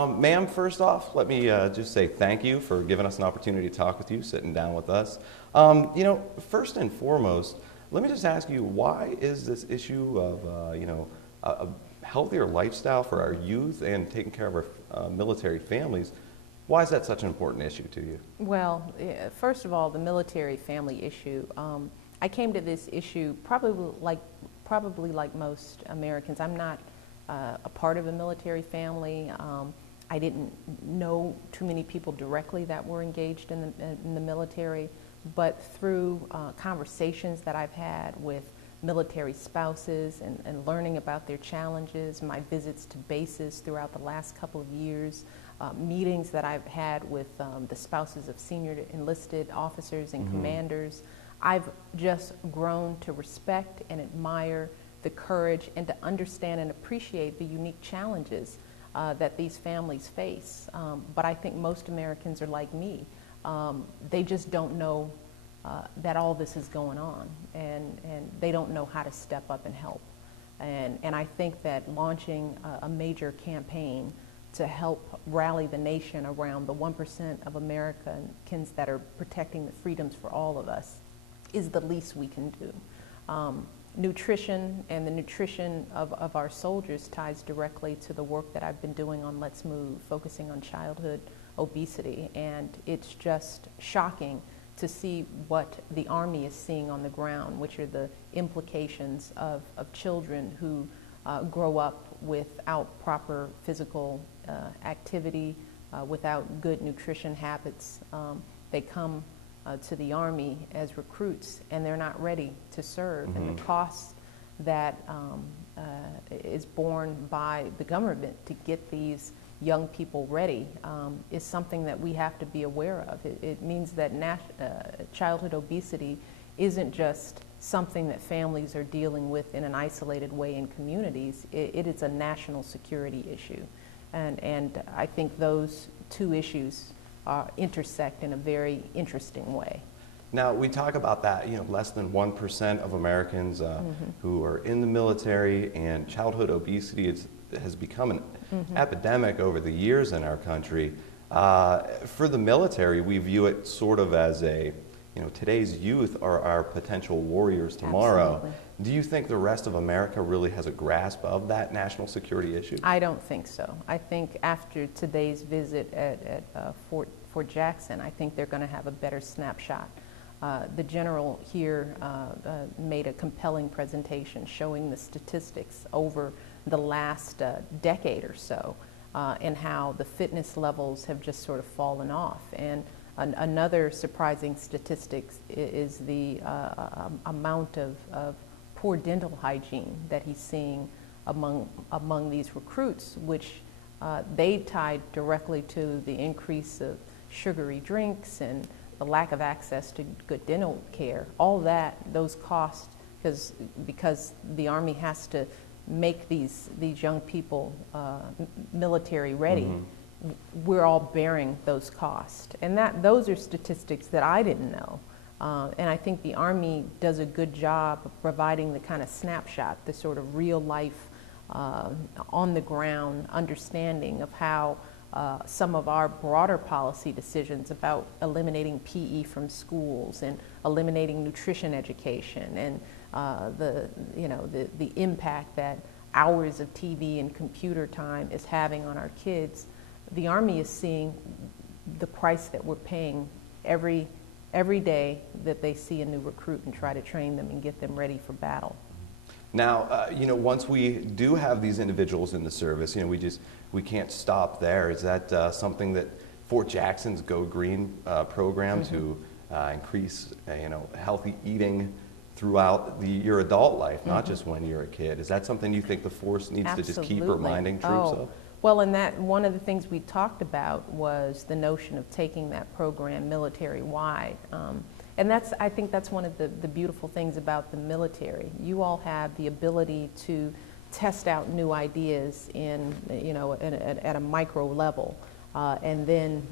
Ma'am, first off, let me just say thank you for giving us an opportunity to talk with you, sitting down with us. First and foremost, let me just ask you, why is this issue of, a healthier lifestyle for our youth and taking care of our military families, why is that such an important issue to you? Well, first of all, the military family issue. I came to this issue probably like most Americans. I'm not a part of a military family. I didn't know too many people directly that were engaged in the military, but through conversations that I've had with military spouses and learning about their challenges, my visits to bases throughout the last couple of years, meetings that I've had with the spouses of senior enlisted officers and commanders, I've just grown to respect and admire the courage and to understand and appreciate the unique challenges that these families face. But I think most Americans are like me. They just don't know that all this is going on, and they don't know how to step up and help. And I think that launching a major campaign to help rally the nation around the 1% of Americans that are protecting the freedoms for all of us is the least we can do. Nutrition and the nutrition of our soldiers ties directly to the work that I've been doing on Let's Move, focusing on childhood obesity. And it's just shocking to see what the Army is seeing on the ground, which are the implications of children who grow up without proper physical activity, without good nutrition habits. They come to the Army as recruits, and they're not ready to serve. And the cost that is borne by the government to get these young people ready is something that we have to be aware of. It means that childhood obesity isn't just something that families are dealing with in an isolated way in communities. It is a national security issue. And I think those two issues intersect in a very interesting way. Now, we talk about that, less than 1% of Americans who are in the military, and childhood obesity has become an epidemic over the years in our country. For the military, we view it sort of as today's youth are our potential warriors tomorrow. Absolutely. Do you think the rest of America really has a grasp of that national security issue? I don't think so. I think after today's visit at Fort Jackson, I think they're going to have a better snapshot. The general here made a compelling presentation showing the statistics over the last decade or so and how the fitness levels have just sort of fallen off. And another surprising statistic is the amount of poor dental hygiene that he's seeing among these recruits, which they tied directly to the increase of sugary drinks and the lack of access to good dental care. All that, those costs, because the Army has to make these young people military ready, we're all bearing those costs. And those are statistics that I didn't know. And I think the Army does a good job of providing the kind of snapshot, the sort of real life, on the ground understanding of how some of our broader policy decisions about eliminating PE from schools and eliminating nutrition education and the impact that hours of TV and computer time is having on our kids. The Army is seeing the price that we're paying every day that they see a new recruit and try to train them and get them ready for battle. Now, once we do have these individuals in the service, we can't stop there. Is that something that Fort Jackson's Go Green program to increase, healthy eating throughout your adult life, not just when you're a kid? Is that something you think the force needs to just keep reminding troops of? Well, and that one of the things we talked about was the notion of taking that program military-wide. And I think that's one of the beautiful things about the military. You all have the ability to test out new ideas at a micro level, and then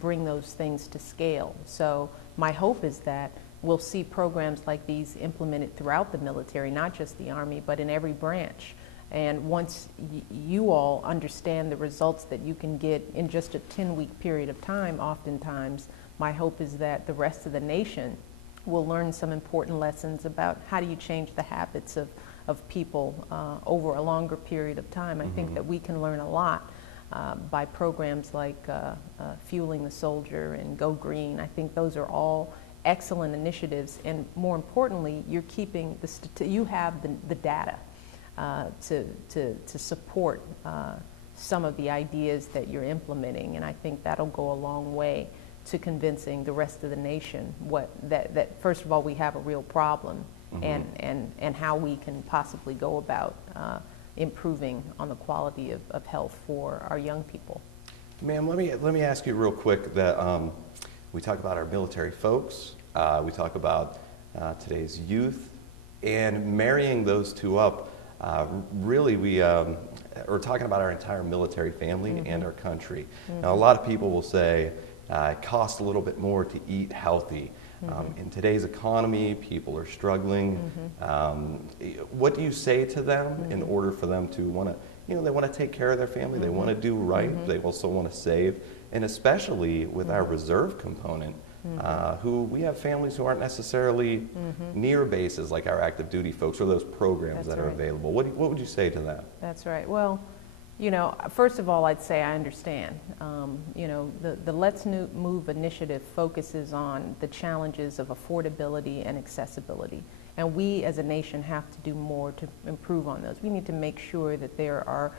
bring those things to scale. So my hope is that we'll see programs like these implemented throughout the military, not just the Army, but in every branch. And once you all understand the results that you can get in just a 10-week period of time, oftentimes, my hope is that the rest of the nation will learn some important lessons about how do you change the habits of people over a longer period of time. I think that we can learn a lot by programs like Fueling the Soldier and Go Green. I think those are all excellent initiatives, and more importantly, you're keeping you have the data to support some of the ideas that you're implementing, and I think that'll go a long way to convincing the rest of the nation that first of all we have a real problem, and how we can possibly go about improving on the quality of health for our young people. Ma'am, let me ask you real quick that we talk about our military folks, we talk about today's youth, and marrying those two up, really we're talking about our entire military family and our country. Now, a lot of people will say it costs a little bit more to eat healthy. In today's economy, people are struggling. What do you say to them in order for them to want to, they want to take care of their family, they want to do right, they also want to save, and especially with our reserve component, who we have families who aren't necessarily near bases like our active duty folks or those programs that are available. What would you say to them? That's right. Well, first of all, I'd say I understand. The Let's Move initiative focuses on the challenges of affordability and accessibility. And we as a nation have to do more to improve on those. We need to make sure that there are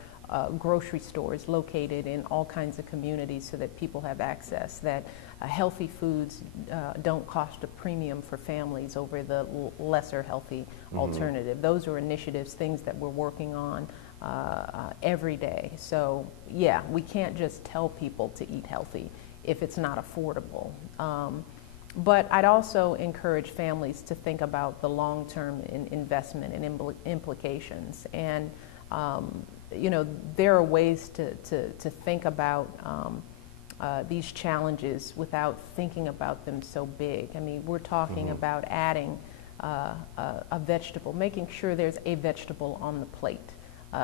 grocery stores located in all kinds of communities so that people have access, that healthy foods don't cost a premium for families over the lesser healthy alternative. Those are initiatives, things that we're working on every day. So yeah, we can't just tell people to eat healthy if it's not affordable. But I'd also encourage families to think about the long-term investment and implications. And there are ways to think about these challenges without thinking about them so big. I mean, we're talking about adding a vegetable, making sure there's a vegetable on the plate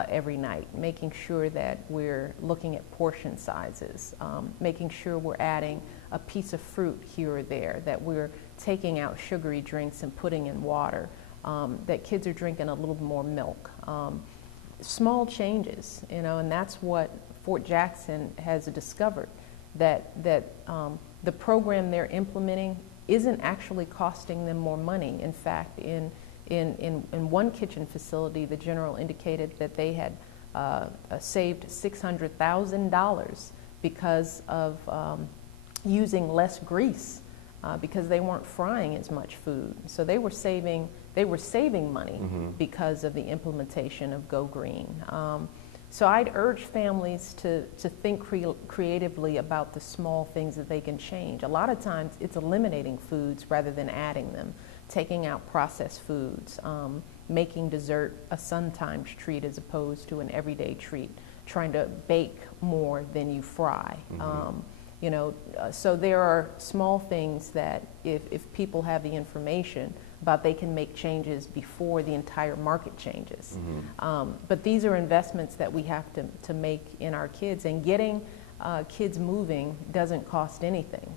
every night, making sure that we're looking at portion sizes, making sure we're adding a piece of fruit here or there, that we're taking out sugary drinks and putting in water, that kids are drinking a little more milk. Small changes, and that's what Fort Jackson has discovered, that the program they're implementing isn't actually costing them more money. In fact, in one kitchen facility, the general indicated that they had saved $600,000 because of using less grease, because they weren't frying as much food. So they were saving money because of the implementation of Go Green. So I'd urge families to think creatively about the small things that they can change. A lot of times it's eliminating foods rather than adding them, taking out processed foods, making dessert a sometimes treat as opposed to an everyday treat, trying to bake more than you fry. So there are small things that if people have the information about, they can make changes before the entire market changes. But these are investments that we have to make in our kids, and getting kids moving doesn't cost anything.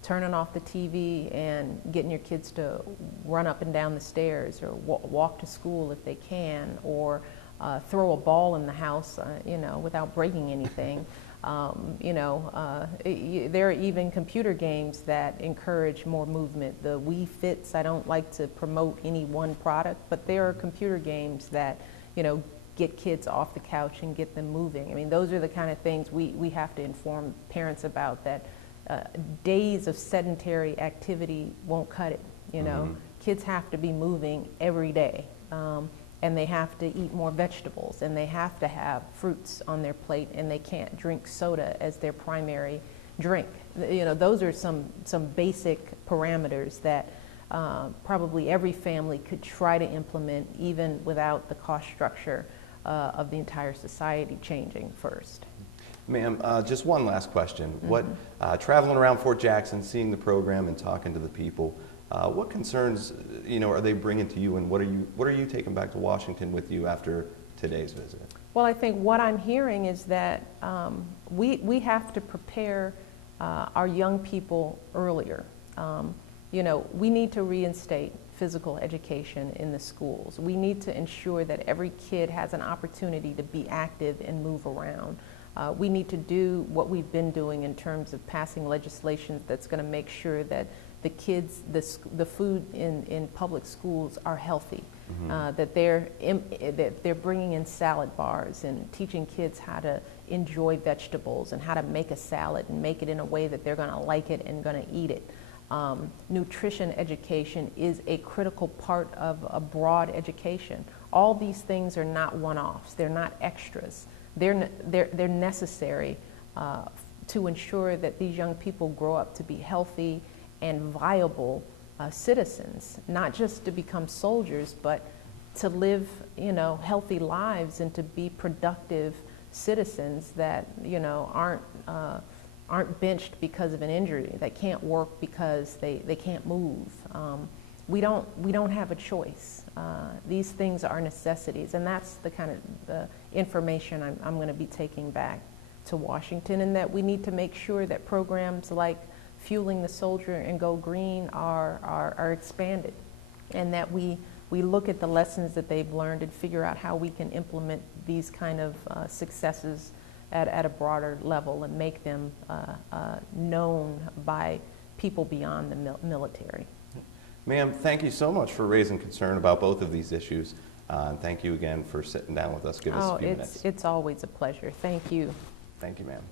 Turning off the TV and getting your kids to run up and down the stairs, or walk to school if they can, or throw a ball in the house, without breaking anything. There are even computer games that encourage more movement. The Wii Fits, I don't like to promote any one product, but there are computer games that, get kids off the couch and get them moving. I mean, those are the kind of things we have to inform parents about, that days of sedentary activity won't cut it. Kids have to be moving every day. And they have to eat more vegetables, and they have to have fruits on their plate, and they can't drink soda as their primary drink. Those are some basic parameters that probably every family could try to implement, even without the cost structure of the entire society changing first. Ma'am, just one last question. Traveling around Fort Jackson, seeing the program and talking to the people, What concerns, are they bringing to you, and what are you taking back to Washington with you after today's visit? Well, I think what I'm hearing is that we have to prepare our young people earlier. We need to reinstate physical education in the schools. We need to ensure that every kid has an opportunity to be active and move around. We need to do what we've been doing in terms of passing legislation that's going to make sure that the kids, the food in public schools are healthy, that they're bringing in salad bars and teaching kids how to enjoy vegetables and how to make a salad and make it in a way that they're going to like it and going to eat it. Nutrition education is a critical part of a broad education. All these things are not one-offs. They're not extras. They're necessary to ensure that these young people grow up to be healthy and viable citizens, not just to become soldiers, but to live, healthy lives and to be productive citizens that, aren't benched because of an injury, that can't work because they can't move. We don't have a choice. These things are necessities, and that's the kind of the information I'm going to be taking back to Washington, and that we need to make sure that programs like Fueling the Soldier and Go Green are expanded, and that we look at the lessons that they've learned and figure out how we can implement these kind of successes at a broader level and make them known by people beyond the military. Ma'am, thank you so much for raising concern about both of these issues. And thank you again for sitting down with us. Give us a few minutes. It's always a pleasure. Thank you. Thank you, ma'am.